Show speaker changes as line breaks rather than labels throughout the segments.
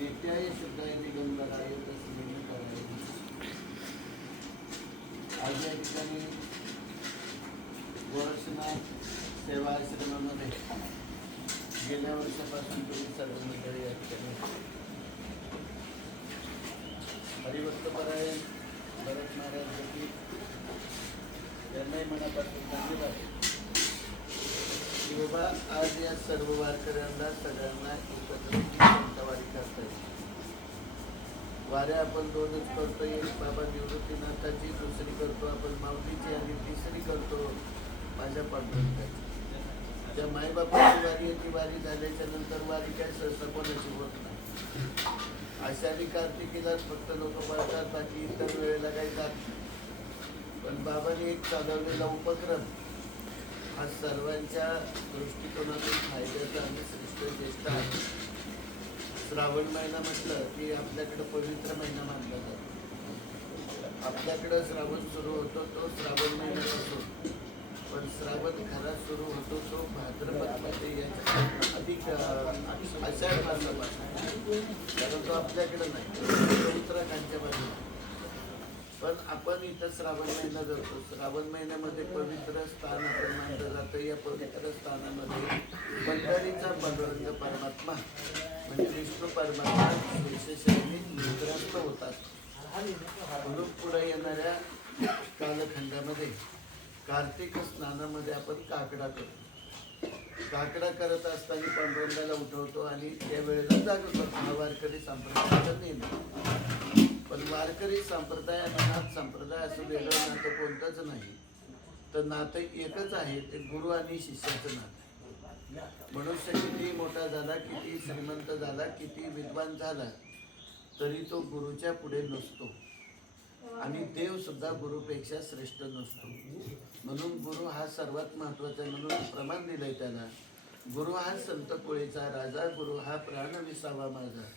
नित्याय शुद्धाय दिगंबराय तस्मै कराय आज या ठिकाणी गोरक्षनाथ सेवा आश्रमामध्ये गेल्या वर्षापासून तुम्ही सर्व मंडळी या ठिकाणी हरिभक्तपरायण भरत महाराज जोशी यांनाही मनापासून धन्यवाद. की बाबा आज या सर्व वारकऱ्यांना सगळ्यांना एकत्र वाऱ्या आपण दोनच करतो एक बाबा निवृत्तीनाथाची दुसरी करतो आपण माऊलीची आणि तिसरी करतो माझ्या पांडुरंगाची त्या मायबापाची वारी ती वारी झाल्याच्यानंतर वारी काय सहसा कोणाची होत नाही. आषाढी कार्तिकीलाच फक्त लोक पळतात बाकी इतर वेळेला काही जात. पण बाबांनी एक चालवलेला उपक्रम हा सर्वांच्या दृष्टिकोनातून फायद्याचा आणि श्रेष्ठ ज्येष्ठ आहे. श्रावण महिना म्हटलं की आपल्याकडं पवित्र महिना मानला जातो. आपल्याकडं श्रावण सुरू होतो तो श्रावण महिना असतो पण श्रावण खरा सुरू होतो तो भाद्रपदमध्ये याच्या अधिक अशा आषाढ कारण तो आपल्याकडं नाही उत्तराखंडच्या बाजूला पण आपण इथं श्रावण महिना जातो श्रावण महिन्यामध्ये पवित्र स्थान आपण मानलं जातं. या पवित्र स्थानामध्ये बंधारीचा पांडुरंग परमात्मा. म्हणजे विष्णू परमात्मा विशेषाने निद्रास्त होतात म्हणून पुढे येणाऱ्या कालखंडामध्ये कार्तिक स्नानामध्ये आपण काकडा करतो काकडा करत असताना पांडुरंगाला उठवतो आणि त्यावेळेला जागतो हा वारकरी संप्रदायाचा नेहमी पण वारकरी संप्रदाय आणि नाथ संप्रदाय असं वेगळं नातं कोणतंच नाही. तर नातं एकच आहे ते गुरु आणि शिष्याचं नातं. मनुष्य किती मोठा झाला किती श्रीमंत झाला किती विद्वान झाला तरी तो गुरुच्या पुढे नसतो. आणि देव सुद्धा गुरुपेक्षा श्रेष्ठ नसतो. म्हणून गुरु हा सर्वात महत्त्वाचा म्हणून प्रमाण दिलंय त्याला. गुरु हा संत कोळीचा राजा गुरु हा प्राण विसावा माझा.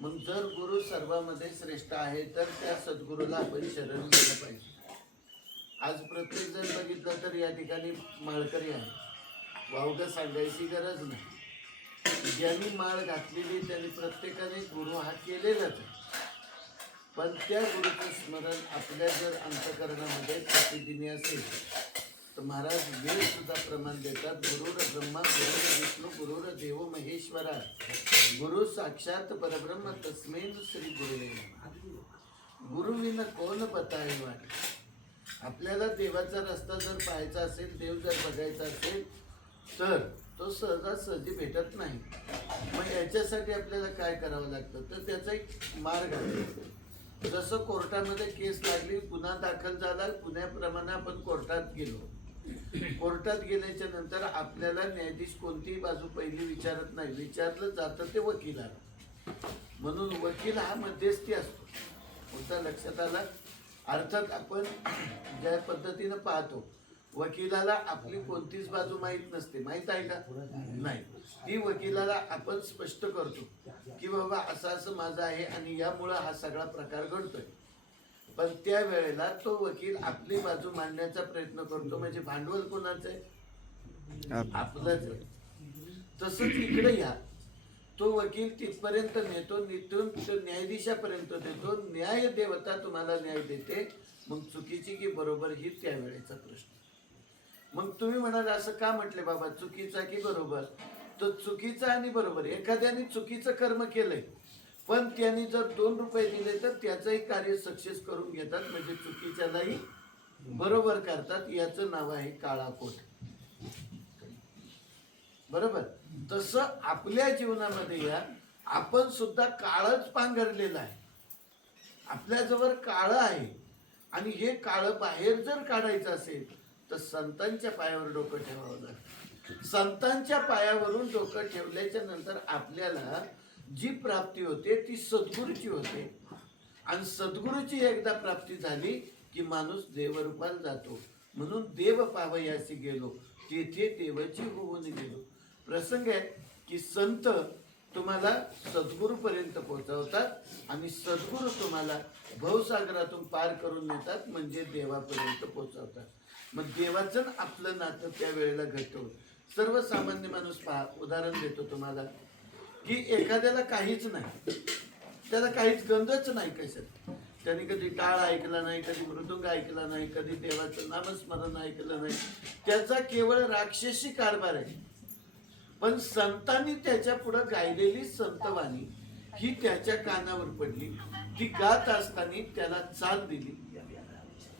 मग जर गुरु सर्वांमध्ये श्रेष्ठ आहे तर त्या सद्गुरूला आपण शरण गेलं पाहिजे. आज प्रत्येक जण बघितलं तर या ठिकाणी माळकरी आहे. वावगं सांगायची गरज नाही. ज्यांनी माळ घातलेली त्यांनी प्रत्येकाने गुरु हा केलेलाच आहे. पण त्या गुरुचं स्मरण आपल्या जर अंतकरणामध्ये प्रतिदिनी असेल तर महाराज वेळ सुद्धा प्रमाण देतात. गुरुर ब्रह्मा गुरुर विष्णू गुरुर देव महेश्वरा. गुरु साक्षात परब्रह्म तस्मेन श्री गुरुवे गुरु विन कोण बताय वाट? आपल्याला देवाचा रस्ता जर पाहायचा असेल देव जर बघायचा असेल तर तो सहजासहजी भेटत नाही. मग याच्यासाठी आपल्याला काय करावं लागतं? तर त्याचा एक मार्ग आहे. जसं कोर्टामध्ये केस लागली गुन्हा दाखल झाला गुन्ह्याप्रमाणे आपण कोर्टात गेलो. कोर्टात गेल्याच्यानंतर आपल्याला न्यायाधीश कोणतीही बाजू पहिली विचारत नाही. विचारलं जातं ते वकिलाला म्हणून वकील हा मध्यस्थी असतो. मुद्दा लक्षात आला? अर्थात आपण ज्या पद्धतीनं पाहतो वकिलाला आपली कोणतीच बाजू माहीत नसते. माहीत आहे का? नाही. ती वकिलाला आपण स्पष्ट करतो की बाबा असं असं माझं आहे आणि यामुळं हा सगळा प्रकार घडतोय. पण त्या वेळेला तो वकील आपली बाजू मांडण्याचा प्रयत्न करतो. म्हणजे भांडवल कोणाचं आहे? आपलंच आहे. तसंच इकडे या. तो वकील तिथपर्यंत नेतो. निथून न्यायाधीशापर्यंत देतो न्याय देवता तुम्हाला न्याय देते. मग चुकीची की बरोबर ही त्यावेळेचा प्रश्न. मग तुम्ही म्हणाल असं का म्हटले बाबा? चुकीचा की बरोबर? तर चुकीचा आणि बरोबर. एखाद्याने चुकीचं कर्म केलंय पण त्यांनी जर दोन रुपये दिले तर त्याचंही कार्य सक्सेस करून घेतात म्हणजे चुकीच्यालाही बरोबर करतात. याचं नाव आहे काळा कोट बरोबर? तसं आपल्या जीवनामध्ये या आपण सुद्धा काळच पांघरलेलं आहे. आपल्याजवळ काळं आहे. आणि हे काळं बाहेर जर काढायचं असेल तर संतांच्या पायावर डोकं ठेवावं लागतं. संतांच्या पायावरून डोकं ठेवल्याच्या नंतर आपल्याला जी प्राप्ती होते ती सद्गुरूची होते. आणि सद्गुरूची एकदा प्राप्ती झाली की माणूस देवरूपाला जातो. म्हणून देव पावयासी गेलो. तेथे देवाची होऊन गेलो. प्रसंग आहे की संत तुम्हाला सद्गुरूपर्यंत पोहोचवतात आणि सद्गुरू तुम्हाला भवसागरातून पार करून नेतात म्हणजे देवापर्यंत पोहोचवतात. मग देवाचं आपलं नातं त्या वेळेला घट्ट सर्वसामान्य माणूस पहा उदाहरण देतो तुम्हाला. की एखाद्याला काहीच नाही. त्याला काहीच गंधच नाही कशात. त्याने कधी टाळ ऐकला नाही कधी मृदुंग ऐकला नाही कधी देवाचं नामस्मरण ऐकलं नाही. त्याचा केवळ राक्षसी कारभार आहे. पण संतांनी त्याच्या पुढं गायलेली संतवाणी ही त्याच्या कानावर पडली. ती गात असताना त्याला चाल दिली.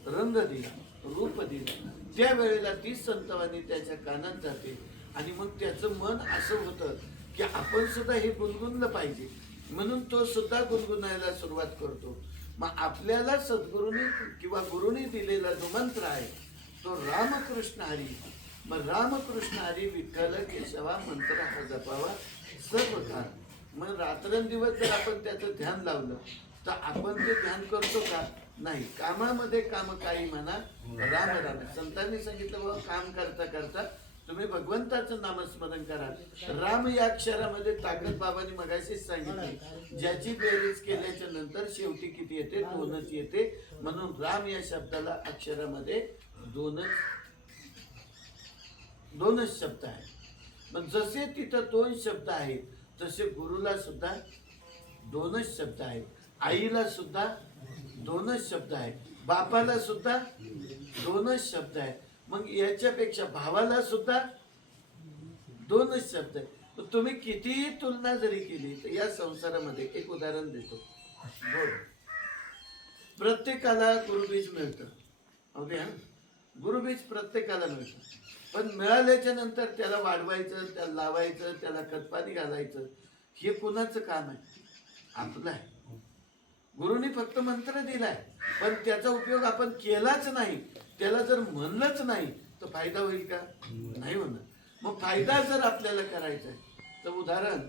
रंग दिला. रूप दिलं. त्या वेळेला ती संतवाणी त्याच्या कानात जाते. आणि मग त्याचं मन असं होतं की आपण सुद्धा हे गुणगुणलं पाहिजे. म्हणून तो सुद्धा गुणगुणायला सुरुवात करतो. मग आपल्याला सद्गुरूंनी किंवा गुरुनी दिलेला जो मंत्र आहे तो रामकृष्ण हरी. मग रामकृष्ण हरी विठ्ठल केशवा मंत्र हा जपावा सर्व काळ मग रात्रंदिवस जर आपण त्याचं ध्यान लावलं तर आपण ते ध्यान करतो का? नाही कामामध्ये काम काही म्हणा. राम राम. संतांनी सांगितलं बाबा काम करता करता तुम्ही भगवंताचं नामस्मरण करा. राम या अक्षरामध्ये ताकद बाबांनी मगाशीच सांगितली. ज्याची बेरीज केल्याच्यानंतर शेवटी किती येते? दोनच येते. म्हणून राम या शब्दाला अक्षरामध्ये दोनच दोनच शब्द आहेत. मग जसे तिथं दोन शब्द आहेत तसे गुरुला सुद्धा दोनच शब्द आहेत. आईला सुद्धा दोनच शब्द आहेत. बापाला सुद्धा दोनच शब्द आहेत. मग याच्यापेक्षा भावाला सुद्धा दोनच शब्द आहेत. तुम्ही कितीही तुलना जरी केली तर या संसारामध्ये एक उदाहरण देतो. बोल. प्रत्येकाला गुरुबीज मिळतं. ओके हा? गुरुबीज प्रत्येकाला मिळतं. पण मिळाल्याच्या नंतर त्याला वाढवायचं त्याला लावायचं त्याला खतपाणी घालायचं हे कुणाचं काम आहे? आपलं आहे. गुरुनी फक्त मंत्र दिलाय पण त्याचा उपयोग आपण केलाच नाही. त्याला जर म्हणलंच नाही तर फायदा होईल का? नाही होणार. मग फायदा जर आपल्याला करायचा आहे तर उदाहरण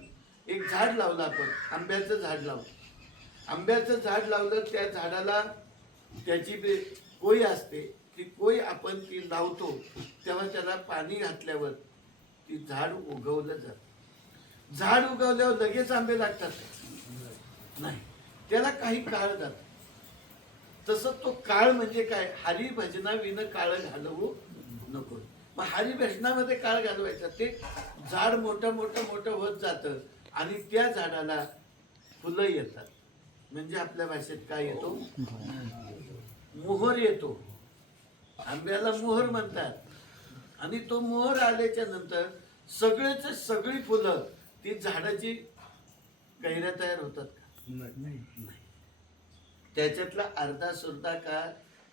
एक झाड लावलं आपण आंब्याचं झाड लावलं. आंब्याचं झाड लावलं त्या झाडाला त्याची बे- कोय असते ती कोय आपण ती लावतो तेव्हा त्याला पाणी घातल्यावर ती झाड उगवलं जात. झाड उगवल्यावर लगेच आंबे लागतात नाही. त्याला काही काळ जात. तसं तो काळ म्हणजे काय? हरिभजना विन काळ घालवू नको. मग हरिभजनामध्ये काळ घालवायचा. ते झाड मोठं मोठं मोठं होत जातं आणि त्या झाडाला फुलं येतात. म्हणजे आपल्या भाषेत काय येतो? मोहर येतो. आंब्याला मोहर म्हणतात. आणि तो मोहर आल्याच्यानंतर सगळेच सगळी फुलं ती झाडाची कैऱ्या तयार होतात का? नाही त्याच्यातला अर्धा सुद्धा का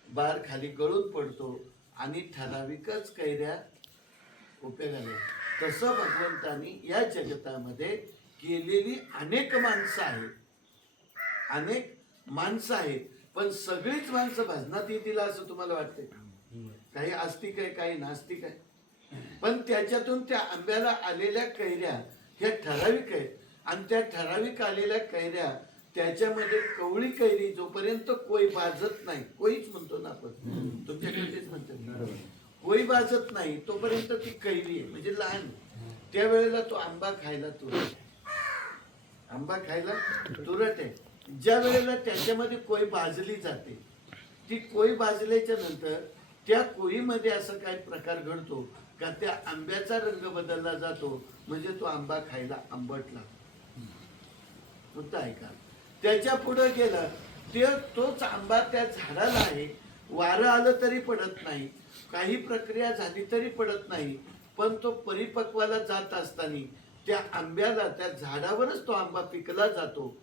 बार खाली गळून पडतो आणि ठराविकच कैऱ्या उपयोगाला तसं भगवंतानी या जगतामध्ये केलेली अनेक माणसं आहेत. अनेक माणसं आहेत. पण सगळीच माणसं भजनात येतील असं तुम्हाला वाटते काही आस्तिक आहे काही नास्तिक आहे. पण त्याच्यातून त्या आंब्याला आलेल्या कैऱ्या ह्या ठराविक आहेत. आणि त्या ठराविक आलेल्या कैऱ्या त्याच्यामध्ये कवळी कैरी जोपर्यंत कोई भाजत नाही कोईच म्हणतो ना आपण तुमच्याकडे तेच म्हणतात. कोई भाजत नाही तोपर्यंत ती कैरी आहे म्हणजे लहान. त्यावेळेला तो आंबा खायला तुरट आहे. आंबा खायला तुरट आहे. ज्या वेळेला त्याच्यामध्ये कोय भाजली जाते ती कोय भाजल्याच्या नंतर त्या कोळीमध्ये असं काय प्रकार घडतो का त्या आंब्याचा रंग बदलला जातो म्हणजे तो आंबा खायला आंबट लागतो. होतं आहे का त्याच्या पुढे गेलं ते तोच आंबा त्या झाडाला आहे. वारं आलं तरी पडत नाही. काही प्रक्रिया झाली तरी पडत नाही. पण तो परिपक्वाला जात असताना त्या आंब्याला त्या झाडावरच तो आंबा पिकला जातो.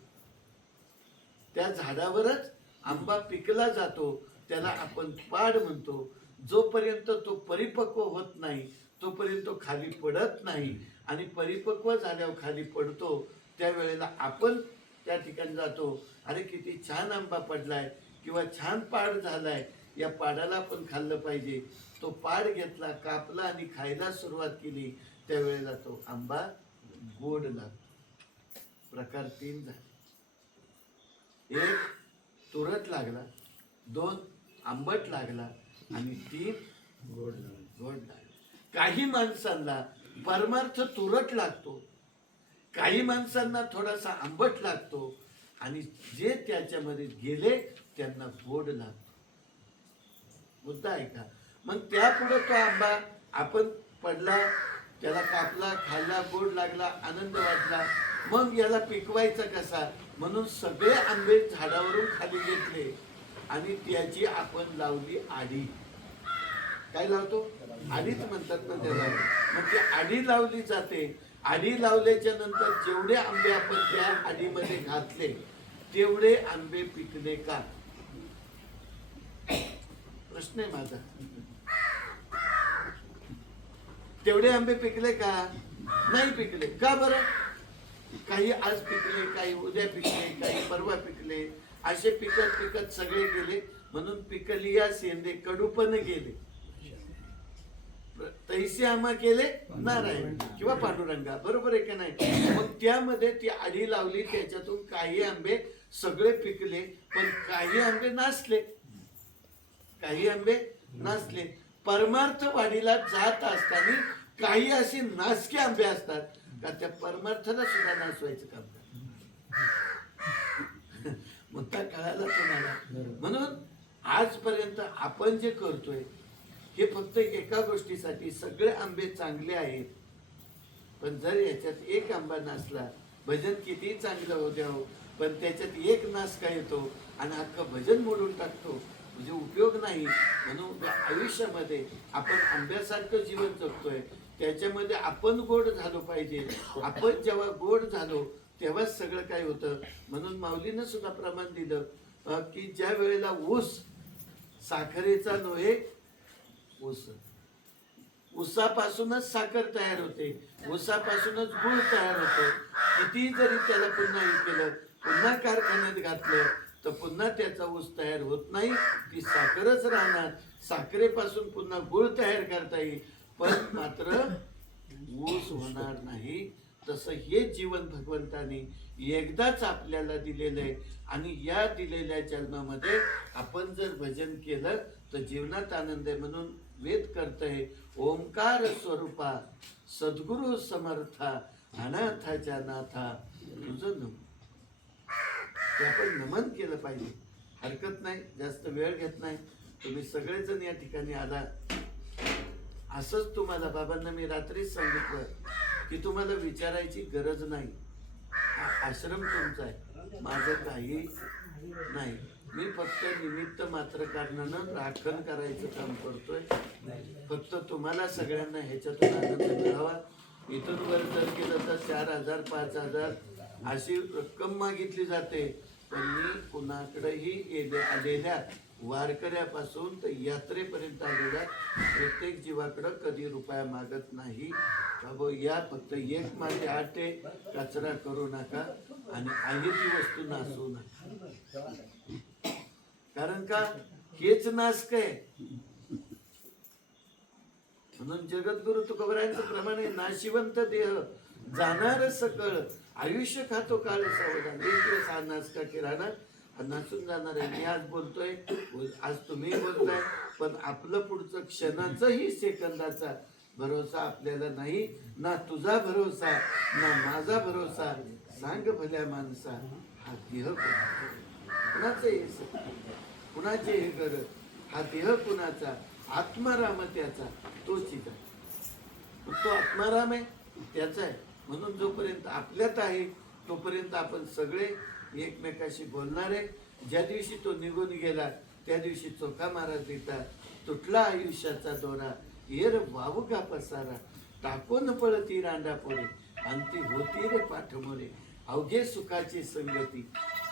त्या झाडावरच आंबा पिकला जातो. त्याला आपण पाड म्हणतो. जोपर्यंत तो परिपक्व होत नाही तोपर्यंत तो खाली पडत नाही. आणि परिपक्व झाल्यावर खाली पडतो. त्यावेळेला आपण त्या ठिकाणी जातो. अरे किती छान आंबा पडलाय किंवा छान पाड झालाय. या पाडाला आपण खाल्लं पाहिजे. तो पाड घेतला कापला आणि खायला सुरुवात केली. त्यावेळेला तो आंबा गोड लागतो. प्रकार तीन झाले. एक तुरट लागला. दोन आंबट लागला. आणि तीन गोड गोड लागला. काही माणसांना परमार्थ तुरट लागतो. काही माणसांना थोडासा आंबट लागतो आणि जे त्याच्यामध्ये गेले त्यांना गोड लागतो. मुद्दा आहे का? मग त्यापुढे तो आंबा आपण पडला त्याला कापला खाल्ला गोड लागला आनंद वाटला मग याला पिकवायचा कसा? म्हणून सगळे आंबे झाडावरून खाली घेतले आणि त्याची आपण लावली आडी. काय लावतो? आडीच म्हणतात ना त्याला. मग ती आडी लावली जाते. आडी लावल्याच्या नंतर जेवढे आंबे आपण त्या आडीमध्ये घातले तेवढे आंबे पिकले का? प्रश्न आहे माझा. तेवढे आंबे पिकले का? नाही पिकले. का बरं? काही आज पिकले काही उद्या पिकले काही परवा पिकले. असे पिकत पिकत सगळे गेले. म्हणून पिकलिया सेंदे कडूपण गेले. तैसे आम्हा केले नारायण किंवा पांडुरंगा. बरोबर आहे का नाही? मग त्यामध्ये ती आडी लावली त्याच्यातून काही आंबे सगळे पिकले पण काही आंबे नासले. काही आंबे नासले. परमार्थ वाढीला जात असताना काही असे नाचके आंबे असतात का त्या परमार्थाला सुद्धा नाचवायचं काम करतात. मुद्दा कळाला तुम्हाला. म्हणून आजपर्यंत आपण जे करतोय हे फक्त एका गोष्टीसाठी. सगळे आंबे चांगले आहेत. पण जर याच्यात एक आंबा नासला भजन किती चांगलं हो द्या हो पण त्याच्यात एक नास काय येतो? आणि अख्खं भजन मोडून टाकतो. म्हणजे उपयोग नाही. म्हणून आयुष्यामध्ये आपण आंब्यासारखं जीवन जगतोय. त्याच्यामध्ये आपण गोड झालो पाहिजे. आपण जेव्हा गोड झालो तेव्हाच सगळं काय होतं? म्हणून माऊलीनं सुद्धा प्रमाण दिलं की ज्या वेळेला ऊस साखरेचा नव्हे ऊस. ऊसापासूनच साखर तयार होते. ऊसापासूनच गुळ तयार होतो. किती जरी त्याला पुन्हा हे केलं पुन्हा कारखान्यात घातलं तर पुन्हा त्याचा ऊस तयार होत नाही. ती साखरच राहणार. साखरेपासून पुन्हा गुळ तयार करता येईल. पण मात्र ऊस होणार नाही. तसं हे जीवन भगवंताने एकदाच आपल्याला दिलेलं आहे. आणि या दिलेल्या जन्मामध्ये आपण जर भजन केलं तर जीवनात आनंद आहे म्हणून वेद करतय ओंकार स्वरूपा सद्गुरु समर्था अनाथाच्या नाथा. तुझं नम ते आपण नमन केलं पाहिजे. हरकत नाही जास्त वेळ घेत नाही. तुम्ही सगळेजण या ठिकाणी आला. असंच तुम्हाला बाबांना मी रात्रीच सांगितलं की तुम्हाला विचारायची गरज नाही. आश्रम तुमचा आहे. माझं काही नाही. मी फक्त निमित्त मात्र कारणानं राखण करायचं काम करतोय. फक्त तुम्हाला सगळ्यांना ह्याच्यातून आनंद मिळावा. इथून वर जर केलं तर चार हजार पाच हजार अशी रक्कम मागितली जाते. पण मी कुणाकडेही येल्या आलेल्या वारकऱ्यापासून तर यात्रेपर्यंत आलेल्या प्रत्येक जीवाकडं कधी रुपया मागत नाही. बाबा या फक्त एक माझे आटे कचरा करू नका आणि आहे ती वस्तू नासू नका. कारण का? हेच नास्क आहे. म्हणून जगद्गुरु तुकोबरायांचं प्रमाण आहे नाशिवंत देह. जाणार सकळ. आयुष्य खातो काळ सावधान. एक दिवस हा नाचका किराणा नाचून जाणार आहे. मी आज बोलतोय. आज तुम्ही बोलताय. पण आपलं पुढचं क्षणाचंही सेकंदाचा भरोसा आपल्याला नाही. ना तुझा भरोसा ना माझा भरोसा. सांग भल्या माणसा हा देह कोणाचं हे कुणाचे हे करत? हा देह कुणाचा? आत्माराम त्याचा. तो चिता तो आत्माराम आहे त्याचा आहे. म्हणून जोपर्यंत आपल्यात आहे तोपर्यंत आपण सगळे एकमेकाशी बोलणार आहे. ज्या दिवशी तो निघून गेला त्या दिवशी चोखा महाराज देतात तुटला आयुष्याचा दोरा येर वावगा का पसारा टाकून पळती रांडा पोरे अंती होती रे पाठमोरे. अवघे सुखाची संगती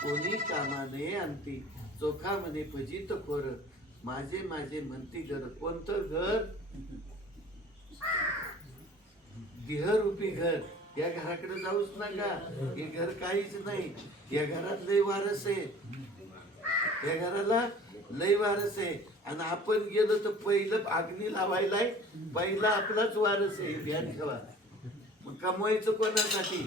कोणी कामा नये अंती. चोखा म्हणे फजित खोर. माझे माझे म्हणती घर. कोणतं घर? देहरूपी घर. या घराकडे जाऊच नका. हे घर काहीच नाही. या घरात लय वारस आहे. या घराला लय वारस आहे. आणि आपण गेलो तर पहिलं अग्नी लावायला पहिला आपलाच वारस आहे. ध्यान ठेवा. मग कमवायचं कोणासाठी?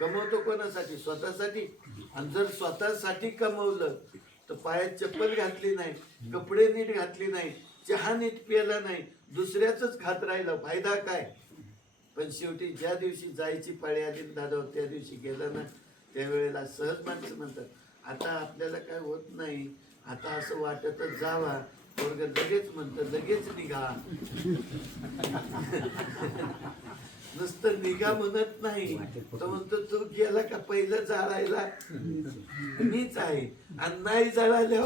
कमवतो कोणासाठी? स्वतःसाठी? आणि जर स्वतःसाठी कमवलं तर पायात चप्पल घातली नाही कपडे नीट घातली नाही चहा नीट पियाला नाही दुसऱ्याच खात राहिला फायदा काय? पण शेवटी ज्या दिवशी जायची पाळी आली दादा त्या दिवशी गेला ना त्यावेळेला सहज माणसं म्हणतात आता आपल्याला काय होत नाही आता असं वाटतच जावा. वर्ग लगेच म्हणतं लगेच निघा. नुसतं निघा म्हणत नाही. तो म्हणतो तू गेला का पहिलं जाळायला? मीच आहे. आणि नाही जाळायला?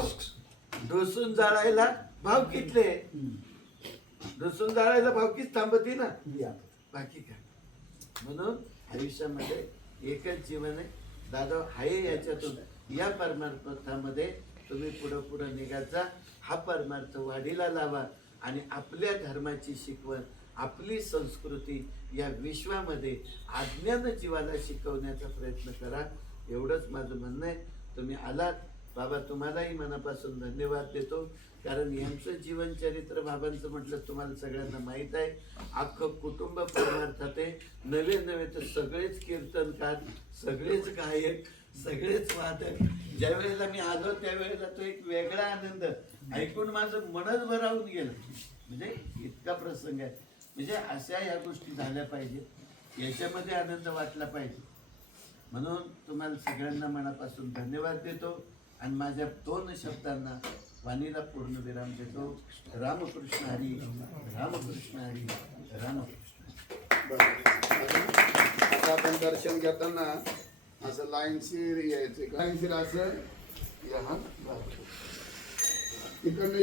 ढोसून जाळायला भाव कितले? ढोसून जाळायला भावकीच थांबती ना. बाकी काय? म्हणून आयुष्यामध्ये एकच जीवन आहे. दादा आहे याच्यातून. या परमार्थामध्ये तुम्ही पुढं पुढं निघायचा हा परमार्थ वाढीला लावा आणि आपल्या धर्माची शिकवण आपली संस्कृती या विश्वामध्ये आज्ञान जीवाला शिकवण्याचा प्रयत्न करा. एवढंच माझं म्हणणं आहे. तुम्ही आलात. बाबा तुम्हालाही मनापासून धन्यवाद देतो. कारण यांचं जीवनचरित्र बाबांचं म्हटलं तुम्हाला सगळ्यांना माहीत आहे. अख्खं कुटुंब परमार्थात आहे. नवे नवे तर सगळेच कीर्तनकार सगळेच गायक सगळेच वादक. ज्या वेळेला मी आलो त्यावेळेला तो एक वेगळा आनंद. ऐकून माझं मनच भरावून गेलं. म्हणजे इतका प्रसंग आहे. म्हणजे अशा या गोष्टी झाल्या पाहिजेत याच्यामध्ये आनंद वाटला पाहिजे. म्हणून तुम्हाला सगळ्यांना मनापासून धन्यवाद देतो. आणि माझ्या दोन शब्दांना वाणीला पूर्ण विराम देतो. रामकृष्ण हरी रामकृष्ण हरी रामकृष्ण
आता आपण दर्शन घेताना असं लाईनशीर यायचं लाईनशीर असं या हा.